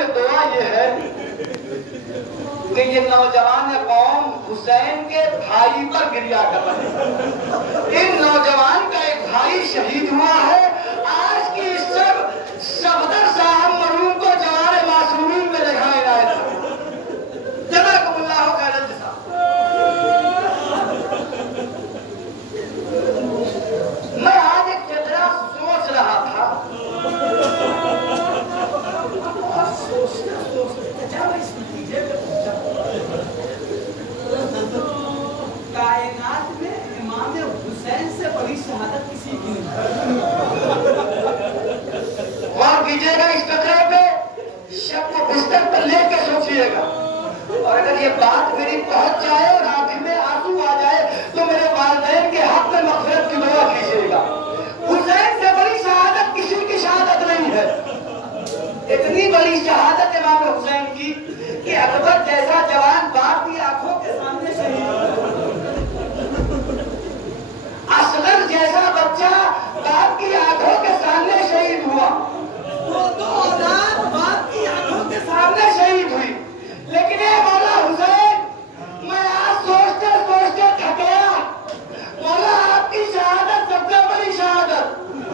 ने दुआ ये है कि ये नौजवान कौम हुसैन के भाई पर गिरिया कर रहे। इन नौजवान का एक भाई शहीद हुआ है। आज की सब सफदर साहब मरूम को जवान मासूमीन में दिखाए गए थे। जज़ाकुमुल्लाह खैरन जज़ा। मैं आज एक फिक्रा सोच रहा था और सोचते सोचते जब इस नतीजे पे पहुंचा, कायनात में इमाम हुसैन से बड़ी शहादत किसी की नहीं। गौर कीजिएगा इस फिक्रे पे, शब को बिस्तर पर लेके सोचिएगा। और अगर ये बात मेरी पहुंच जाए और आंख में आंसू आ जाए तो मेरे वालिदैन के हक में मग़फ़िरत की दुआ कीजिएगा। हुसैन से बड़ी शहादत किसी की शहादत नहीं है। इतनी बड़ी शहादत इमाम हुसैन की कि अकबर जैसा जवान बाप की आंखों के सामने शहीद हुआ, असगर जैसा बच्चा बाप की आंखों के सामने शहीद हुआ, दो औलाद बाप की आंखों के सामने शहीद हुई। लेकिन ये मौला हुसैन, मैं आज सोचते सोचते थक गया। मौला आपकी शहादत सबसे बड़ी शहादत,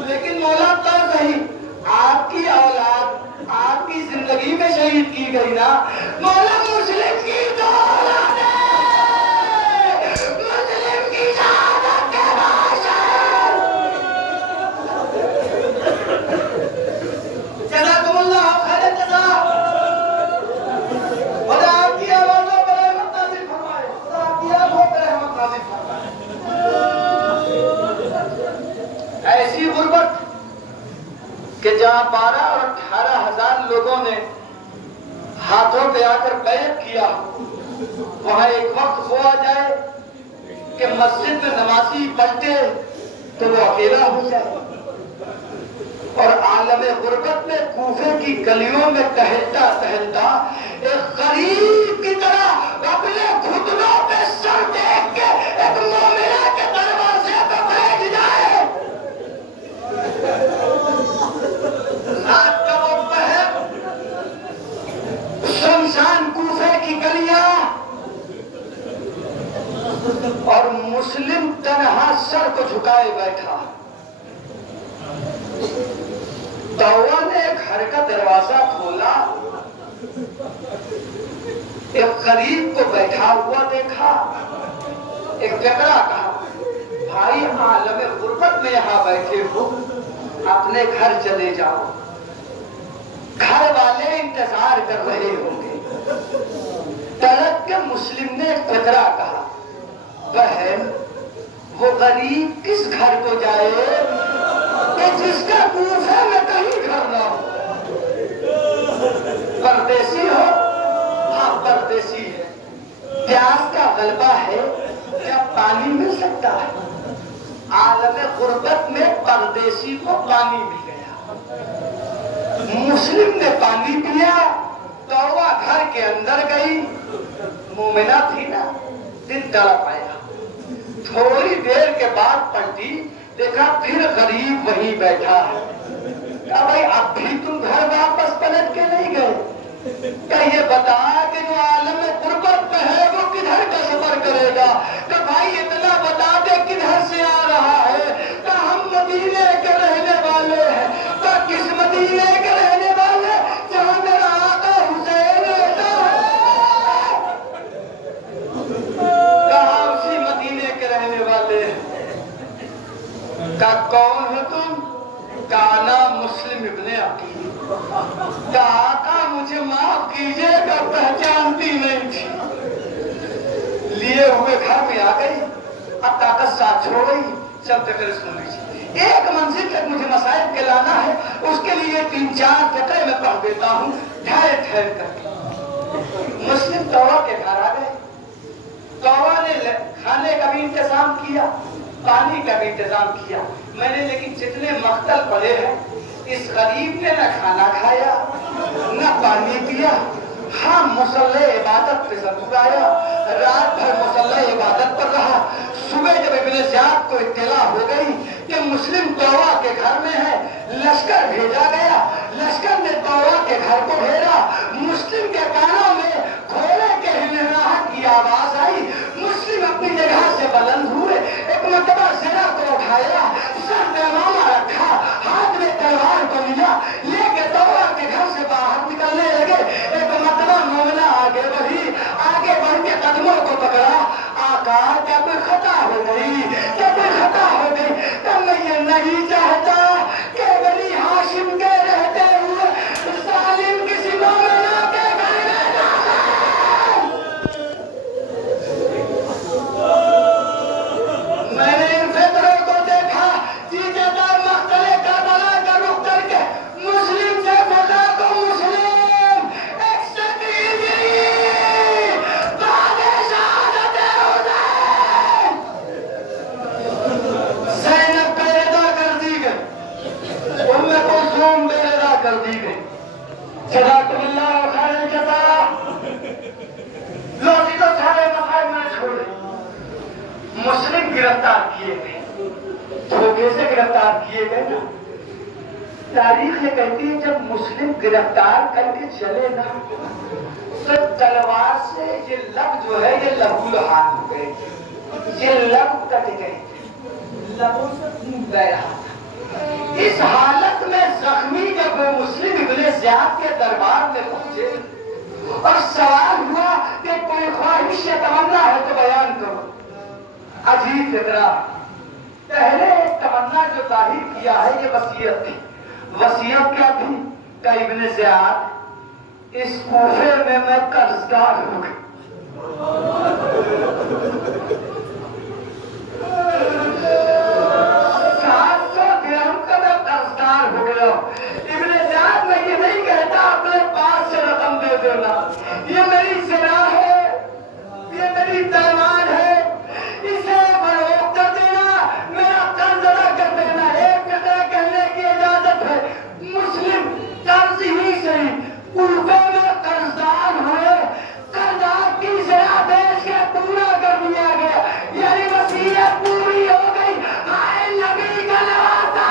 लेकिन मौला तो सही आपकी औलाद आपकी जिंदगी में शहीद की गई ना। मौला मुस्लिम की तो औलाद है, मुस्लिम की शहादत के बादशाह। जज़ाकुमुल्लाह खैरन जज़ा। खुदा आपकी आवाज़ों पर रहमत नाज़िल फरमाए, खुदा आपकी आंखों पर रहमत नाज़िल फरमाए। ऐसी गुर्बत कि जहां 12 और 18 हजार लोगों ने हाथों पे आकर बैत किया, वहां एक वक्त वो आ जाए कि मस्जिद में नमाजी पलटे तो वो अकेला हो जाए। और आलमे गुर्बत में कूफे की गलियों में टहलता टहलता एक गरीब की तरह अपने घुटनों पे सर टेक के एक मोमिना के दरवाजे पे बैठ जाए। रात का वो पहर, सुनसान कूफे की गलियां और मुस्लिम तन्हा सर को झुकाए बैठा। तौवा ने घर का दरवाजा खोला, एक गरीब को बैठा हुआ देखा। एक जकरा कहा, भाई आलमे गुर्बत में यहाँ बैठे हो, अपने घर चले जाओ, घर वाले इंतजार कर रहे होंगे। तड़क के मुस्लिम ने एक जकरा कहा, बहन वो गरीब किस घर को जाए कि जिसका कूफे में कहीं घर ना हो। परदेसी हो, हाँ परदेसी है। प्यास का गलबा है, क्या पानी मिल सकता है? आलमे गुर्बत में परदेसी को पानी मिल गया। मुस्लिम ने पानी पिया, तौवा घर के अंदर गई। मोमिना थी ना, दिन तड़प आया। थोड़ी देर के बाद पलटी, देखा फिर गरीब वहीं बैठा है। क्या भाई अब भी तुम घर वापस पलट के नहीं गए? क्या ये बता कि जो आलम गुर्बत में है वो किधर का सफर करेगा? क्या भाई इतना बता दे किधर से आ रहा है? क्या हम मदीने के रहने वाले हैं? क्या किस मदीने के रहने वाले जहां मेरा आका हुसैन रहता है? कहा उसी मदीने के रहने वाले हैं। का कौन है तुम? काना मुस्लिम इब्ने अकील। का मुझे माफ कीजिएगा, पहचानती नहीं थी। लिए हुए घर में आ गई, अब ताकत साथ छोड़ गई। चलते फिर सुन लीजिए, एक मंजिल तक मुझे मसाइब के लाना है, उसके लिए 3-4 फकरे में पढ़ देता हूँ ठहर ठहर कर। मुस्लिम तौवा के घर आ गए। तौवा ने खाने का भी इंतजाम किया, पानी का भी इंतजाम किया। मैंने लेकिन जितने मख्तल पड़े हैं, इस गरीब ने न खाना खाया न पानी पिया। हाँ, मुसल्ले इबादत पे जरूर आया, रात भर मुसल्ले इबादत पर रहा। सुबह जब इब्ने ज़ियाद को इत्तला हो गई कि मुस्लिम तौवा के घर में है, लश्कर भेजा गया। लश्कर ने तौवा के घर को घेरा जज़ाकुमुल्लाह खैरल जज़ा। लोग तो सारे मसाइल में छोड़े। मुस्लिम गिरफ्तार किए गए, धोखे से गिरफ्तार किए गए ना। तारीख ये कहती है जब मुस्लिम गिरफ्तार करके चले ना तो तलवार से ये लब जो है ये लबुल हाल हो गए, ये लब कट गए, लबों से खून बह रहा था। इस हालत में जख्मी जब वो मुस्लिम इब्ने ज़ियाद के दरबार में पहुंचे और सवाल हुआ कि कोई ख्वाहिश या तमन्ना है तो बयान करो। अजीब फिक्रा, पहले तमन्ना जो जाहिर किया है ये वसीयत थी। वसीयत क्या थी? का इब्ने ज़ियाद इस कूफे में मैं कर्जदार हूं। 700 दिरहम का मैं कर्जदार हो गया। इब्ने ज़ियाद मैं ये नहीं कहता अपने पास से रकम दे देना, ये मेरी ज़िना है, ये मेरी पैमान है, इसे फरोख्त कर देना, मेरा कर्ज अदा कर देना। एक टुकड़ा कहने की इजाजत है। मुस्लिम कर्ज ही सही कूफे में कर्जदार हुए, कर्जदार की ज़िना बेच के पूरा कर दिया गया, यानी वसीयत पूरी हो गई। आए नबी का नवासा,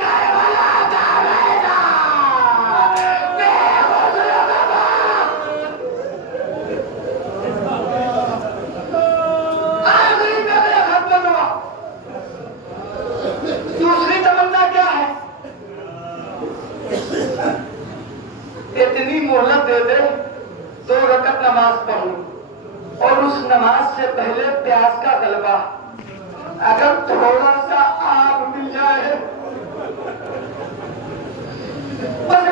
करबला का मैदान, बेगुसलों का बाप। आखिरी में मेरा खत्म हुआ। दूसरी तमन्ना क्या है? इतनी मोहलत दे दे 2 रकअत नमाज पढ़ूं और उस नमाज से पहले प्यास का गलबा, अगर थोड़ा सा आग मिल जाए बस